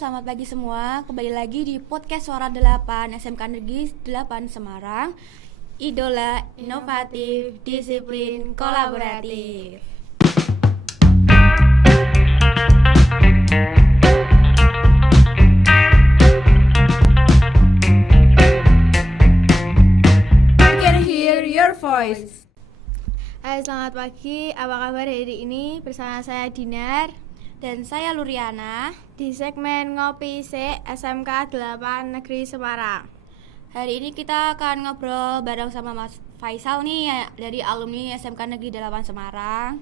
selamat pagi semua. Kembali lagi di podcast Suara 8 SMK Negeri 8 Semarang. Idola inovatif, disiplin kolaboratif. We can hear your voice. Hai, selamat pagi. Apa kabar hari ini? Bersama saya Dinar Dan saya Luriana. di segmen Ngopi Se SMK 8 Negeri Semarang. Hari ini kita akan ngobrol bareng sama Mas Faisal nih dari alumni SMK Negeri 8 Semarang.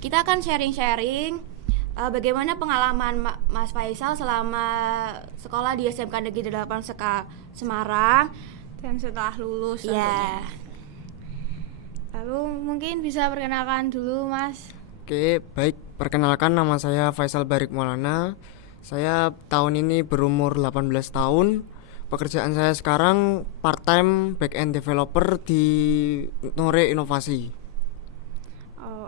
Kita akan sharing-sharing bagaimana pengalaman Mas Faisal selama sekolah di SMK Negeri 8 Semarang Dan setelah lulus ya. Lalu mungkin bisa perkenalkan dulu, Mas. Oke, baik. Perkenalkan, nama saya Faisal Barik Maulana. Saya tahun ini berumur 18 tahun. Pekerjaan saya sekarang part-time back-end developer di Nore Inovasi.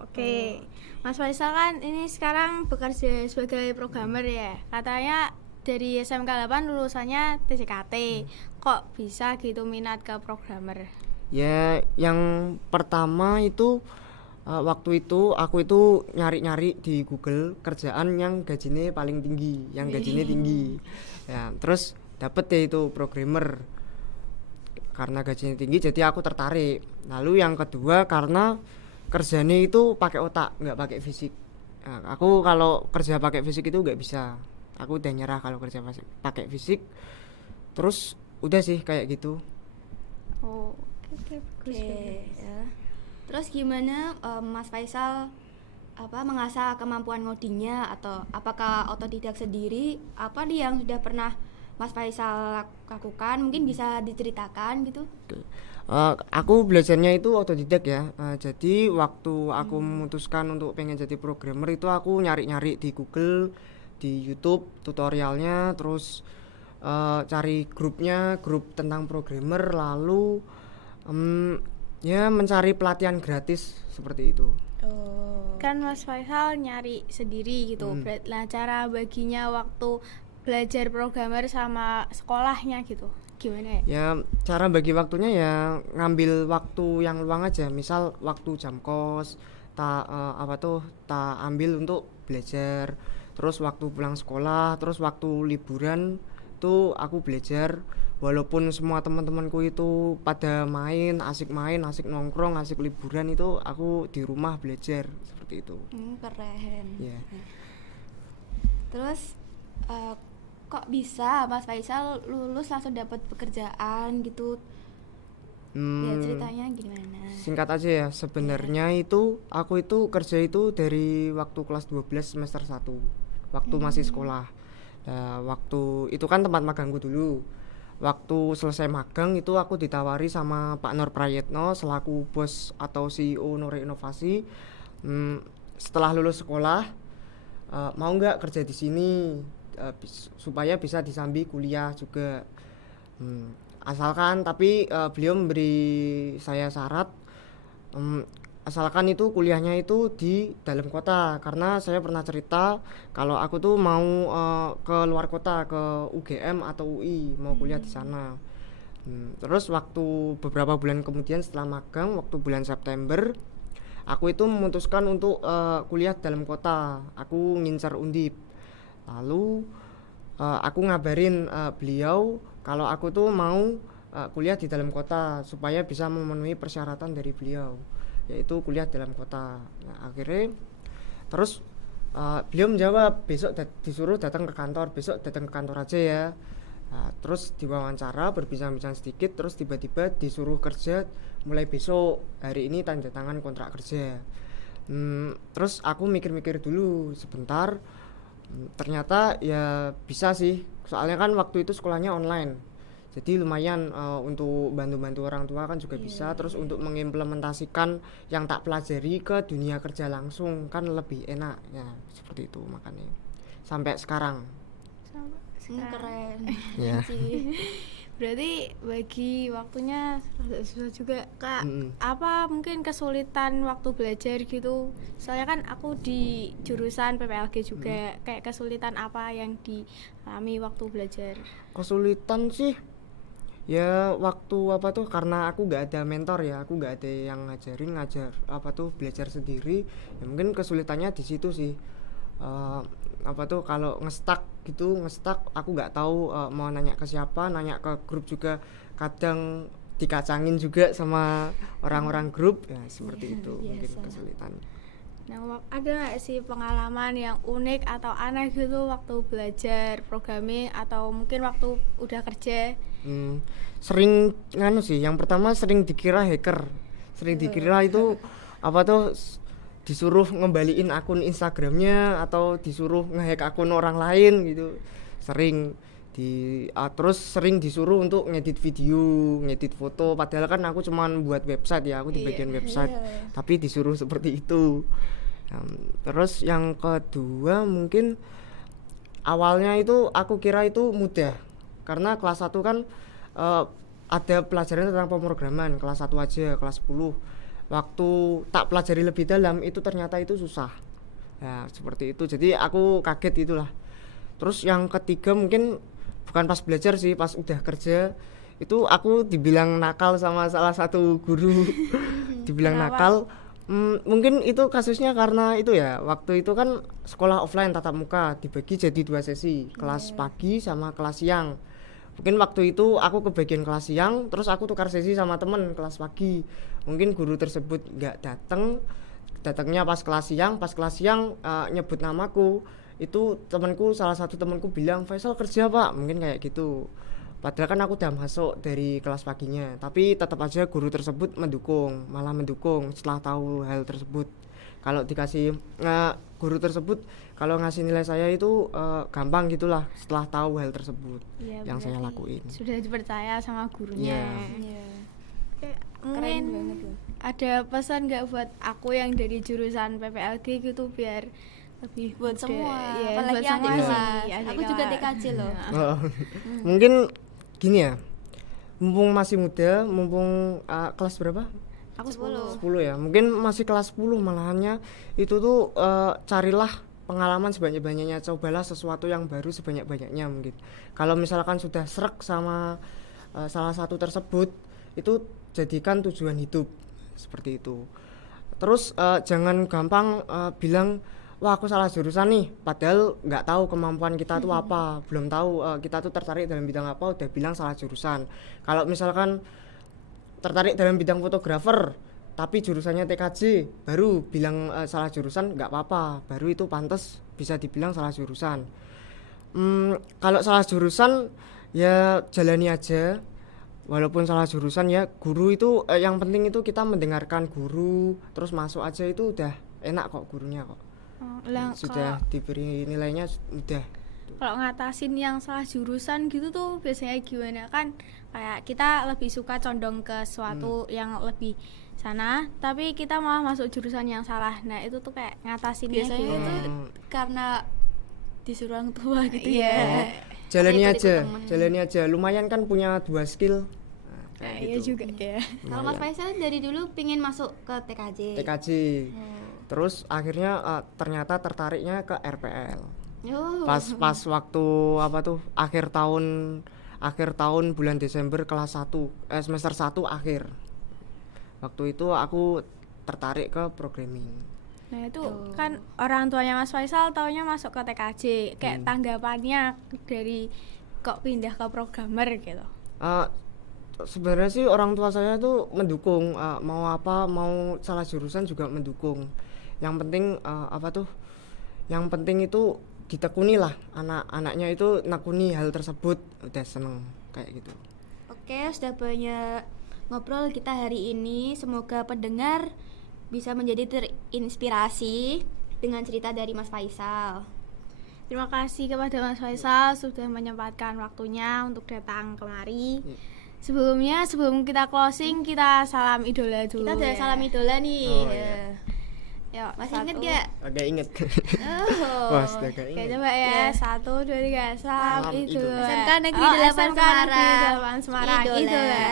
Oke. Mas Faisal kan ini sekarang bekerja sebagai programmer ya. Katanya dari SMK 8 lulusannya TCKT. Kok bisa gitu minat ke programmer? Ya, yang pertama itu waktu itu aku itu nyari-nyari di Google kerjaan yang gajinya paling tinggi, yang gajinya tinggi. Ya, terus dapet deh itu programmer. Karena gajinya tinggi jadi aku tertarik. Lalu yang kedua karena kerjanya itu pakai otak, nggak pakai fisik. Nah, aku kalau kerja pakai fisik itu nggak bisa. Aku udah nyerah kalau kerja pakai fisik. Terus udah sih kayak gitu. Oke, bagus. Ya. Terus gimana Mas Faisal mengasah kemampuan ngodingnya, atau apakah otodidak sendiri? Apa nih yang sudah pernah Mas Faisal lakukan? Mungkin bisa diceritakan gitu. Aku belajarnya itu otodidak ya. Jadi waktu aku memutuskan untuk pengen jadi programmer itu aku nyari-nyari di Google, di YouTube tutorialnya, terus cari grup tentang programmer, lalu ya mencari pelatihan gratis seperti itu. Kan Mas Faisal nyari sendiri gitu. Nah, cara baginya waktu belajar programmer sama sekolahnya gitu gimana ya? Ya cara bagi waktunya ya ngambil waktu yang luang aja. Misal waktu jam kos tak ambil untuk belajar. Terus waktu pulang sekolah, terus waktu liburan tuh aku belajar. Walaupun semua teman-temanku itu pada main, asik nongkrong, asik liburan, itu aku di rumah belajar seperti itu. Keren. Yeah. Terus kok bisa Mas Faisal lulus langsung dapat pekerjaan gitu? Ya ceritanya gimana? Singkat aja ya, sebenarnya itu aku itu kerja itu dari waktu kelas 12 semester 1, waktu masih sekolah. Nah, waktu itu kan tempat magangku dulu. Waktu selesai magang itu aku ditawari sama Pak Nur Prayetno selaku bos atau CEO Nore Inovasi. Setelah lulus sekolah, mau nggak kerja di sini supaya bisa disambi kuliah juga. Asalkan, tapi beliau memberi saya syarat, asalkan itu kuliahnya itu di dalam kota, karena saya pernah cerita kalau aku tuh mau ke luar kota, ke UGM atau UI, mau kuliah di sana. Terus waktu beberapa bulan kemudian setelah magang, waktu bulan September, aku itu memutuskan untuk kuliah dalam kota. Aku ngincar Undip. Lalu aku ngabarin beliau kalau aku tuh mau kuliah di dalam kota supaya bisa memenuhi persyaratan dari beliau, yaitu kuliah dalam kota. Nah, akhirnya terus beliau menjawab, besok disuruh datang ke kantor, besok datang ke kantor aja ya. Nah, terus diwawancara, berbincang-bincang sedikit, terus tiba-tiba disuruh kerja mulai besok, hari ini tanda tangan kontrak kerja. Terus aku mikir-mikir dulu sebentar, ternyata ya bisa sih, soalnya kan waktu itu sekolahnya online. Jadi lumayan untuk bantu-bantu orang tua kan juga bisa. Terus untuk mengimplementasikan yang tak pelajari ke dunia kerja langsung kan lebih enak ya, seperti itu makanya sampai sekarang. Keren. Ya. Berarti bagi waktunya rada susah juga Kak. Mm-mm. Apa mungkin kesulitan waktu belajar gitu? Soalnya kan aku di jurusan PPLG juga. Kayak kesulitan apa yang dialami waktu belajar? Kesulitan sih ya waktu apa tuh, karena aku nggak ada mentor ya, aku nggak ada yang ngajar apa tuh, belajar sendiri ya. Mungkin kesulitannya di situ sih. Eh, apa tuh, kalau ngestak aku nggak tahu mau nanya ke siapa, nanya ke grup juga kadang dikacangin juga sama orang-orang grup ya, seperti itu mungkin kesulitannya. Nah, ada nggak sih pengalaman yang unik atau aneh gitu waktu belajar programming atau mungkin waktu udah kerja? Sering nganu sih, yang pertama sering dikira hacker, sering dikira itu apa tuh, disuruh ngembaliin akun Instagramnya atau disuruh ngehack akun orang lain gitu, sering terus sering disuruh untuk ngedit video, ngedit foto, padahal kan aku cuman buat website ya, aku di bagian website, tapi disuruh seperti itu. Terus yang kedua mungkin awalnya itu aku kira itu mudah, karena kelas 1 kan ada pelajaran tentang pemrograman kelas 1 aja, kelas 10. Waktu tak pelajari lebih dalam itu ternyata itu susah. Ya, seperti itu. Jadi aku kaget itulah. Terus yang ketiga mungkin bukan pas belajar sih, pas udah kerja itu aku dibilang nakal sama salah satu guru. Dibilang nakal. Mungkin itu kasusnya karena itu ya, waktu itu kan sekolah offline tatap muka dibagi jadi 2 sesi, kelas pagi sama kelas siang. Mungkin waktu itu aku kebagian kelas siang, terus aku tukar sesi sama temen kelas pagi. Mungkin guru tersebut nggak datangnya pas kelas siang. Nyebut namaku, itu salah satu temanku bilang, Faisal kerja pak, mungkin kayak gitu. Padahal kan aku udah masuk dari kelas paginya, tapi tetap aja guru tersebut malah mendukung setelah tahu hal tersebut. Kalau dikasih guru tersebut kalau ngasih nilai saya itu gampang gitulah setelah tahu hal tersebut Ya, yang saya berarti lakuin. sudah dipercaya sama gurunya. Iya. Kayak Keren mungkin banget loh. ada pesan nggak buat aku yang dari jurusan PPLG gitu biar lebih Buat mudah. semua, Iya, apalagi buat adik semua kelas. sih, adik Aku juga kelas. TKJ loh. Mungkin gini ya, mumpung masih muda, mumpung kelas berapa? Aku 10. 10 ya, mungkin masih kelas 10 malahannya itu tuh carilah pengalaman sebanyak-banyaknya, cobalah sesuatu yang baru sebanyak-banyaknya. Mungkin kalau misalkan sudah srek sama salah satu tersebut, itu jadikan tujuan hidup, seperti itu. Terus jangan gampang bilang wah aku salah jurusan nih, padahal nggak tahu kemampuan kita tuh apa, belum tahu kita tuh tertarik dalam bidang apa, udah bilang salah jurusan. Kalau misalkan tertarik dalam bidang fotografer tapi jurusannya TKJ, baru bilang salah jurusan, nggak apa-apa, baru itu pantas bisa dibilang salah jurusan. Kalau salah jurusan ya jalani aja, walaupun salah jurusan ya. Guru itu yang penting itu kita mendengarkan guru terus masuk aja, itu udah enak kok gurunya kok. Sudah diberi nilainya udah. Kalau ngatasin yang salah jurusan gitu tuh biasanya gimana? Kan kayak kita lebih suka condong ke suatu yang lebih sana, tapi kita malah masuk jurusan yang salah. Nah itu tuh kayak ngatasinnya Biasanya gimana? itu karena disuruh orang tua gitu Iya. ya. Jalani aja, lumayan kan punya 2 skill. Nah, iya juga ya. Kalau Mas Faisal dari dulu pingin masuk ke TKJ. TKJ. Terus akhirnya ternyata tertariknya ke RPL. Pas waktu apa tuh akhir tahun bulan Desember kelas 1 semester 1 akhir. Waktu itu aku tertarik ke programming. Nah itu kan orang tuanya Mas Faisal taunya masuk ke TKJ. Kayak tanggapannya dari kok pindah ke programmer gitu. Sebenarnya sih orang tua saya tuh mendukung, mau salah jurusan juga mendukung. Yang penting yang penting itu ditekuni lah, anak-anaknya itu nakuni hal tersebut, udah seneng kayak gitu. Oke, sudah banyak ngobrol kita hari ini. Semoga pendengar bisa menjadi terinspirasi dengan cerita dari Mas Faisal. Terima kasih kepada Mas Faisal sudah menyempatkan waktunya untuk datang kemari. Sebelum kita closing, kita salam idola dulu. Kita udah ya. salam idola nih. Yuk, Masih inget 1. gak? Agak inget. Oh. Wah, sudah gak Oke, inget. coba ya. Ya. 1, 2, 3. Salam Salam idola. idola. SMK Negeri 8 SMK Negeri Semarang. 8 Semarang. Idola. Idola.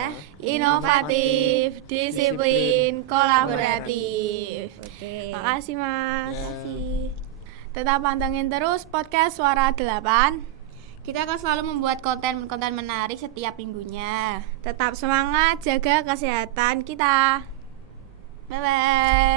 Inovatif, disiplin, kolaboratif. Oke. Makasih, Mas. Ya. Makasih. Tetap pantengin terus podcast Suara 8. Kita akan selalu membuat konten-konten menarik setiap minggunya. Tetap semangat, jaga kesehatan kita. Bye bye.